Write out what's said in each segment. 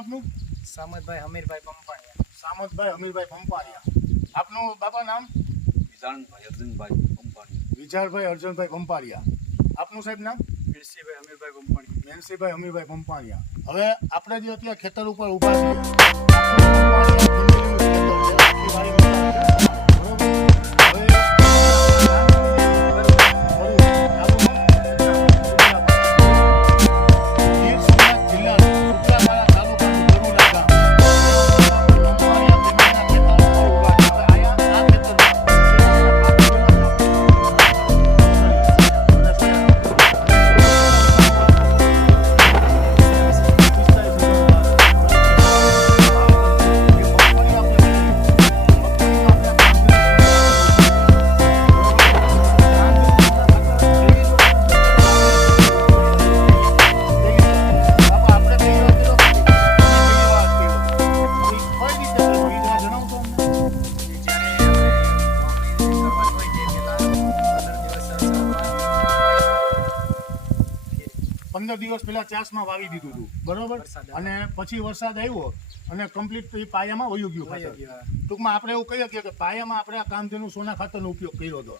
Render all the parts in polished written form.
આપનું? સામતભાઈ હમીરભાઈ પંપાણીયા. સામતભાઈ હમીરભાઈ પંપાણીયા. આપનું બાપા નામ? વિજાણભાઈ અર્જુનભાઈ પંપાણીયા. વિજાણભાઈ અર્જુનભાઈ પંપાણીયા. આપનું સાહેબ નામ? મેણસીભાઈ હમીરભાઈ પંપાણીયા. મેણસીભાઈ હમીરભાઈ પંપાણીયા. હવે આપણે જે અત્યારે ખેતર ઉપર ઊભા છીએ, દિવસ પહેલા ચાસમાં વાવી દીધું હતું, બરોબર? અને પછી વરસાદ આવ્યો અને કમ્પ્લીટ પાયામાં વયું ગયું ખાતર. ટૂંકમાં આપણે એવું કહી શકીએ કે પાયામાં આપણે આ કામધેનુ સોના ખાતરનો ઉપયોગ કર્યો હતો,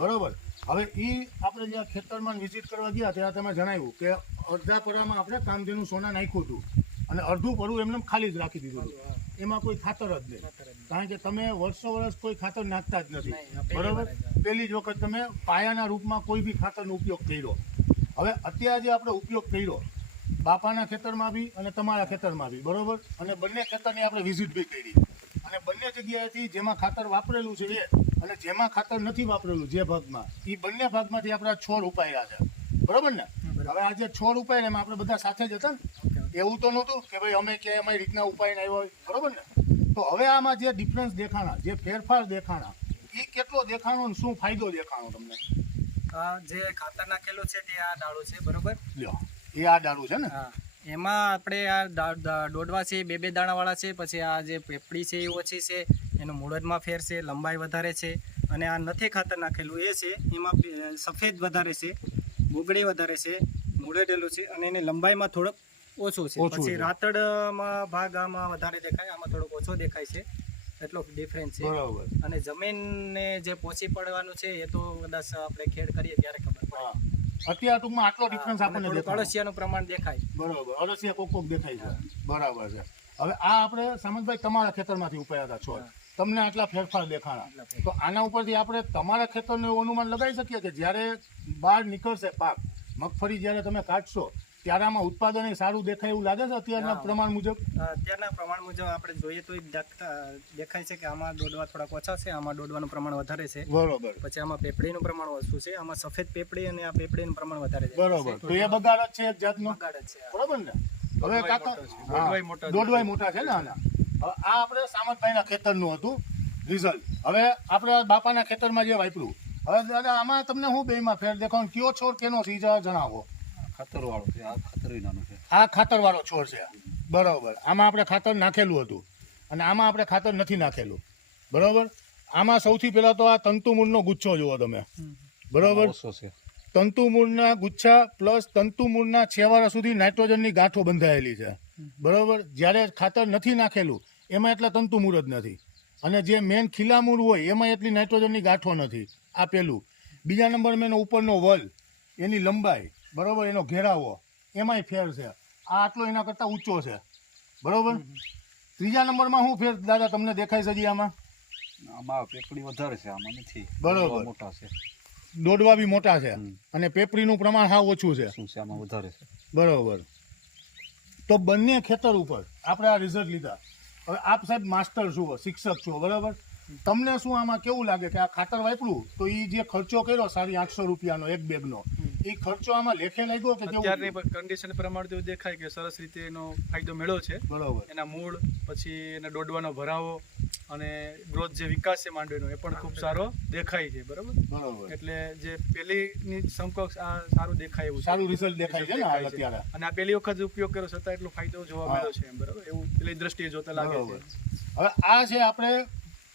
બરોબર? હવે એ આપણે જે ખેતરમાં વિઝિટ કરવા ગયા ત્યારે તમે જણાવ્યું કે અડધા પડામાં આપણે કામધેનુ સોના નાખ્યું હતું અને અડધું પડું એમને ખાલી જ રાખી દીધું હતું. એમાં કોઈ ખાતર જ નહીં, કારણ કે તમે વર્ષ કોઈ ખાતર નાખતા જ નથી, બરોબર? પહેલી જ વખત તમે પાયાના રૂપમાં કોઈ બી ખાતરનો ઉપયોગ કર્યો. હવે અત્યારે જે આપણે ઉપયોગ કર્યો બાપાના ખેતરમાં બી અને તમારા ખેતરમાં બી, બરોબર? અને બંને ખેતરની આપણે વિઝિટ બી કરી અને બંને જગ્યાએથી જેમાં ખાતર વાપરેલું છે એ અને જેમાં ખાતર નથી વાપરેલું જે ભાગમાં, એ બંને ભાગમાંથી આપણે છોડ ઉપાડ્યા છે, બરોબર ને? હવે આ જે છોડ ઉપાડ્યા એમાં આપણે બધા સાથે જ હતા ને, એવું તો નહોતું કે ભાઈ અમે કે અમારી રીતના ઉપાડીને આવ્યો હોય, બરોબર ને? તો હવે આમાં જે ડિફરન્સ દેખાણા, જે ફેરફાર દેખાણા, એ કેટલો દેખાણો અને શું ફાયદો દેખાણો તમને? જે ખાતર નાખેલું છે તે આ ડાળું છે, બરોબર? લ્યો, એ આ ડાળું છે ને? હા, એમાં આપણે આ દોડવા છે, બે દાણાવાળા છે. પછી આ જે પેપડી છે એ ઓછી છે, એનું મૂળજમાં ફેર છે, લંબાઈ વધારે છે. અને આ નથી ખાતર નાખેલું એ છે, એમાં સફેદ વધારે છે, ગુગળી વધારે છે, મૂળેલું છે અને એની લંબાઈમાં થોડોક ઓછું છે. પછી રાતડમાં ભાગ આમાં વધારે દેખાય, આમાં થોડોક ઓછો દેખાય છે, એટલો ડિફરન્સ છે. બરાબર. અને જમીનને જે પહોંચી પડવાનું છે એ તો કદાચ આપણે ખેડ કરીએ ત્યારે ખબર પડે. અત્યારે ટૂંકમાં આટલો ડિફરન્સ આપણને દેખાય. અળસિયાનું પ્રમાણ દેખાય, બરાબર, અળસિયા કોક દેખાય છે, બરાબર છે. હવે આ આપણે સામંતભાઈ તમારા ખેતરમાંથી ઉપાડ્યા હતા છોડ, તમને આટલા ફેરફાર દેખાણા, તો આના ઉપરથી આપણે તમારા ખેતરનું એવું અનુમાન લગાવી શકીએ કે જ્યારે બહાર નીકળશે પાક, મગફળી જ્યારે તમે કાઢશો ત્યારે આમાં ઉત્પાદન સારું દેખાય એવું લાગે છે અત્યારના પ્રમાણ મુજબ? અત્યારના પ્રમાણ મુજબ આપણે જોઈએ તો દેખાય છે કે આમાં દોડવા થોડાક ઓછા છે, આમાં દોડવાનું પ્રમાણ વધારે છે, બરોબર. પછી આમાં પેપડીનું પ્રમાણ ઓછું છે, આમાં સફેદ પેપડી અને આ પેપડીનું પ્રમાણ વધારે છે, બરોબર. તો એ બગાડ જ છે એક જાતનો, બગાડ જ છે, બરોબર ને? હવે કાકા દોડવાય મોટા છે ને આના. હવે આ આપણે સામંતભાઈના ખેતરનું હતું રિઝલ્ટ. હવે આપણે બાપાના ખેતરમાં જે વાપર્યું, હવે દાદા આમાં તમને હું બેમાં ફેર દેખાવ, કયો છોડ કેનો છે જણાવો. ખાતરવાળો છે, આ ખાતર વિનાનો છે. આ ખાતરવાળો છોડ છે, બરોબર. આમાં આપણે ખાતર નાખેલું હતું અને આમાં આપણે ખાતર નથી નાખેલું, બરોબર. આમાં સૌથી પહેલા તો આ તંતુમૂળનો ગુચ્છો જુઓ તમે, બરોબર? તંતુમૂળના ગુચ્છા પ્લસ તંતુમૂળના છેવાડા સુધી નાઇટ્રોજનની ગાંઠો બંધાયેલી છે, બરોબર. જ્યારે ખાતર નથી નાખેલું એમાં એટલા તંતુમૂળ જ નથી અને જે મેન ખીલામૂળ હોય એમાં એટલી નાઇટ્રોજનની ગાંઠો નથી. આ પહેલું. બીજા નંબરમાં એનો ઉપરનો વલ, એની લંબાઈ, બરોબર, એનો ઘેરાવો એમાંય ફેર છે. આ આટલો એના કરતાં ઊંચો છે, બરોબર. ત્રીજા નંબરમાં શું ફેર દાદા તમને દેખાય છે? આમાં પેપડી વધારે છે, આમાં નથી, બરોબર. મોટા છે, દોડવા બી મોટા છે અને પેપડીનું પ્રમાણ હા ઓછું છે, આમાં વધારે છે, બરોબર. તો બંને ખેતર ઉપર આપણે આ રિઝલ્ટ લીધા. હવે આપ સાહેબ માસ્ટર છો, શિક્ષક છો, બરાબર? તમને શું આમાં કેવું લાગે કે આ ખાતર વાપરું તો એ જે ખર્ચો કર્યો 850 રૂપિયાનો એક બેગનો, એ ખર્ચો આમાં લેખે લાગ્યો કે અત્યારની કન્ડિશન પ્રમાણે તો દેખાય કે સરસ રીતે એનો ફાયદો મેળવ્યો છે, બરોબર. એના મૂળ, પછી એના દોડવાનો ભરાવો અને ગ્રોથ જે વિકાસ છે માંડવીનો એ પણ ખૂબ સારો દેખાય છે, બરોબર. એટલે જે પહેલીની સમકક્ષ આ સારું દેખાય એવું સારું રિઝલ્ટ દેખાય છે ને અત્યારે. અને આ પહેલી વખત ઉપયોગ કર્યો છતાં એટલો ફાયદો જોવા મળ્યો છે, બરોબર, એવું પેલી દ્રષ્ટિએ જોતા લાગે છે. હવે આ છે આપણે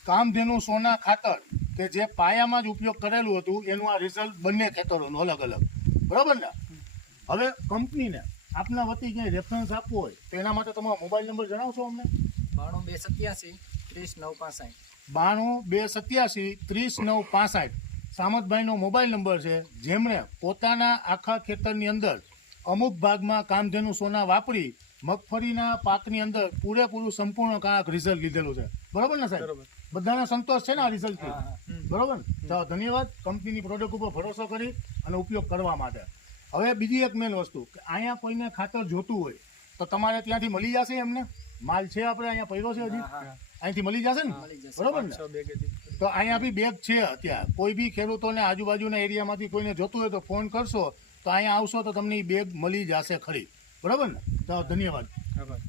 કામધેનુ સોના ખાતર કે જે પાયામાં જ ઉપયોગ કરેલું હતું એનું આ રિઝલ્ટ બંને ખેતરોનું અલગ અલગ, બરાબર ને? હવે કંપનીને આપના વતી ક્યાંય રેફરન્સ આપવો હોય તો એના માટે તમારો મોબાઈલ નંબર જણાવશો અમને? 92 287 30 965. 92 287 30 965 સામતભાઈનો મોબાઈલ નંબર છે, જેમણે પોતાના આખા ખેતરની અંદર અમુક ભાગમાં કામધેનુ સોના વાપરી મગફળીના પાકની અંદર પૂરેપૂરું સંપૂર્ણ કાંક રિઝલ્ટ લીધેલું છે. બરોબર ને સાહેબ? બરોબર. બધાને સંતોષ છે ને આ રિઝલ્ટથી? બરોબર ને? ચાલો, ધન્યવાદ કંપનીની પ્રોડક્ટ ઉપર ભરોસો કરી અને ઉપયોગ કરવા માટે. હવે બીજી એક મેન વસ્તુ કે અહીંયા કોઈને ખાતર જોતું હોય તો તમારે ત્યાંથી મળી જશે એમને? માલ છે આપણે અહીંયા પડ્યો છે હજી, અહીંથી મળી જશે ને? બરોબર ને? 6 બેગ હતી. તો અહીંયા બી બેગ છે અત્યારે. કોઈ બી ખેડૂતોને આજુબાજુના એરિયામાંથી કોઈને જોતું હોય તો ફોન કરશો તો અહીંયા આવશો તો તમને એ બેગ મળી જશે ખરી. બરોબર ને? ચાલો, ધન્યવાદ. આભાર.